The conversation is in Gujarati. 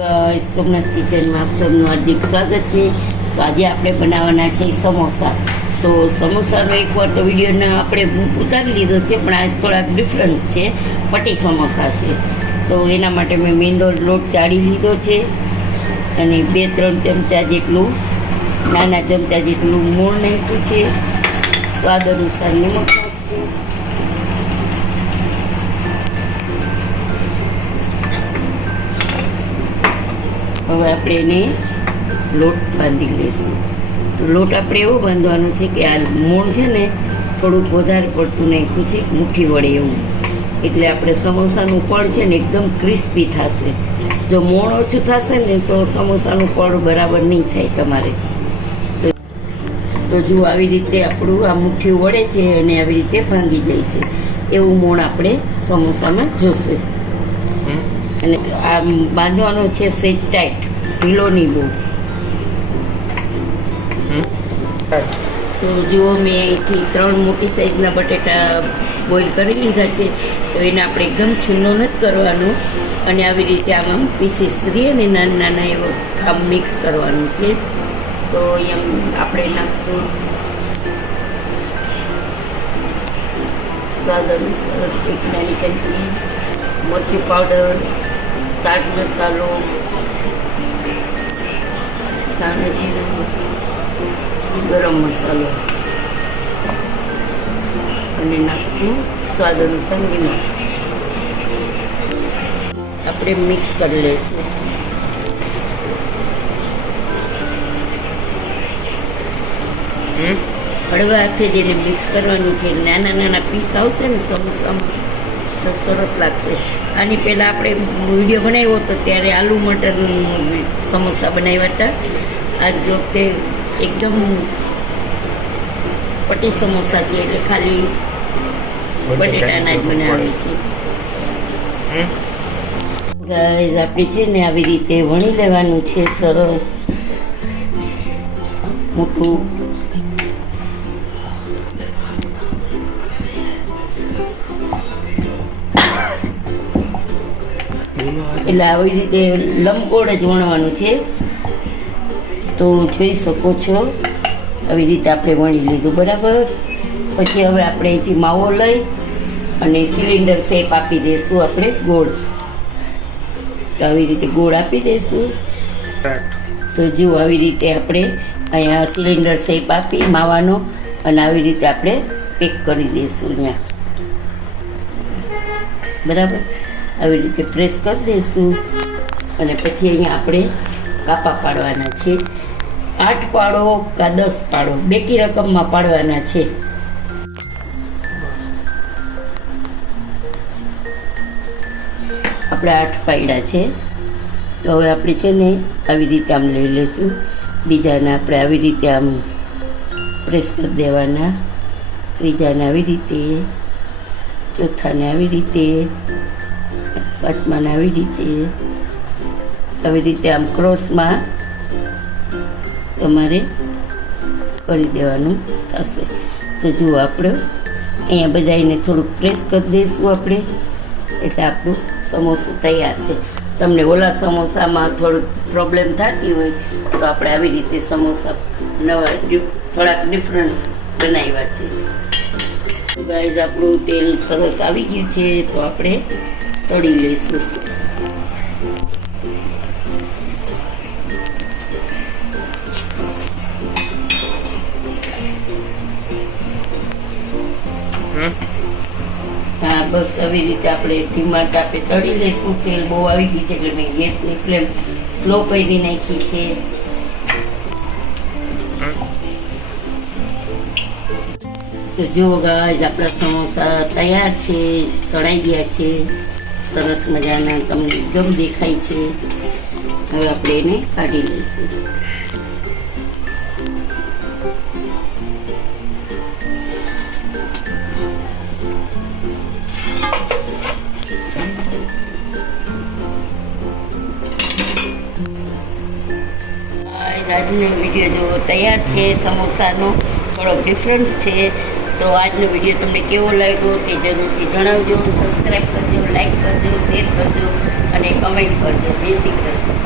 સોમનાથ કિચનમાં આપ સૌનું હાર્દિક સ્વાગત છે. તો આજે આપણે બનાવવાના છે સમોસા. તો સમોસાનો એકવાર તો વિડીયોને આપણે ઉતારી લીધો છે, પણ આ થોડાક ડિફરન્સ છે. પટ્ટી સમોસા છે. તો એના માટે મેં મેંદો લોટ ચાળી લીધો છે અને 2-3 ચમચા જેટલું નાના ચમચા જેટલું મોણ નાખ્યું છે. સ્વાદ અનુસાર નમક નાખશું. હવે આપણે એને લોટ બાંધી લઈશું. તો લોટ આપણે એવો બાંધવાનો છે કે આ મોણ છે ને થોડુંક વધારે પડતું નાખ્યું છે, મુઠ્ઠી વડે એવું. એટલે આપણે સમોસાનું પડ છે ને એકદમ ક્રિસ્પી થશે. જો મોણ ઓછું થશે ને તો સમોસાનું પડ બરાબર નહીં થાય તમારે. તો જો આવી રીતે આપણું આ મુઠ્ઠી વળે છે અને આવી રીતે ભાંગી જાય છે એવું મોણ આપણે સમોસામાં જોશે. અને આ બાંધવાનો છે સેજ ટાઈટ, ઢીલો નહીં બહુ. તો જુઓ મેં અહીંથી 3 મોટી સાઈઝના બટેટા બોઇલ કરી લીધા છે. તો એને આપણે એકદમ છુંદો નથી કરવાનો અને આવી રીતે આમાં પીસીસ કરી અને નાના નાના એવો આમ મિક્સ કરવાનું છે. તો અહીંયા આપણે નાખશું સ્વાદ અનુસાર 1 નાની ચમચી મરચું પાવડર, ચાટ મસાલો, ધાણા જીરું, ગરમ મસાલો અને નાખશું સ્વાદ અનુસાર નિમક. આપણે મિક્સ કરી લઈશું. હળવા હાથે જેને મિક્સ કરવાનું છે. નાના નાના પીસ આવશે ને સમોસામાં તો સરસ લાગશે. આની પહેલાં આપણે વિડીયો બનાવ્યો હતો ત્યારે આલુ મટર સમોસા બનાવ્યા હતા. આજ વખતે એકદમ પટ્ટી સમોસા છે, એટલે ખાલી બટેટાના જ બનાવે છે. ગાઈઝ આપણે છે ને આવી રીતે વણી લેવાનું છે સરસ મોટું. એટલે આવી રીતે લંબગોળ જ વણવાનું છે. તો જોઈ શકો છો આવી રીતે આપણે વણી લીધું બરાબર. પછી હવે આપણે અહીંથી માવો લઈ અને સિલિન્ડર શેપ આપી દઈશું આપણે ગોળ. તો આવી રીતે ગોળ આપી દઈશું. તો જો આવી રીતે આપણે અહીંયા સિલિન્ડર શેપ આપી માવાનો અને આવી રીતે આપણે પેક કરી દઈશું અહીંયા બરાબર. આવી રીતે પ્રેસ કરી દઈશું અને પછી અહીંયા આપણે કાપા પાડવાના છે. 8 પાડો કે 10 પાડો બેકી રકમમાં પાડવાના છે. આપણે 8 પાડ્યા છે. તો હવે આપણે છે ને આવી રીતે આમ લઈ લઈશું. બીજાને આપણે આવી રીતે આમ પ્રેસ કરી દેવાના. ત્રીજાને આવી રીતે, ચોથાને આવી રીતે, પાંચમાને આવી રીતે આમ ક્રોસમાં તમારે કરી દેવાનું થશે. તો જુઓ આપણે અહીંયા બધાને થોડુંક પ્રેસ કરી દઈશું આપણે, એટલે આપણું સમોસું તૈયાર છે. તમને ઓલા સમોસામાં થોડુંક પ્રોબ્લેમ થતી હોય તો આપણે આવી રીતે સમોસા નવા થોડાક ડિફરન્સ બનાવ્યા છે. ગાઈઝ આપણું તેલ સરસ આવી ગયું છે. તો આપણે તળી લઈશું. હા બસ આવી રીતે આપણે ધીમા તાપે તળી લઈશું. તેલ બહુ આવી ગયું છે એટલે મેં ગેસની ફ્લેમ સ્લો કરી નાખી છે. તો જો ગાઈઝ આપણા સમોસા તૈયાર છે, તળાઈ ગયા છે સરસ મજાના, તમને એકદમ દેખાય છે. હવે આપણે એને કાઢી લઈશું. આજનો વિડીયો જો તૈયાર છે સમોસાનો, થોડોક ડિફરન્સ છે. તો આજનો વિડીયો તમને કેવો લાગ્યો તે જરૂરથી જણાવજો. સબસ્ક્રાઈબ કરજો, લાઈક કરજો, શેર કરજો અને કમેન્ટ કરજો. જય શ્રી કૃષ્ણ.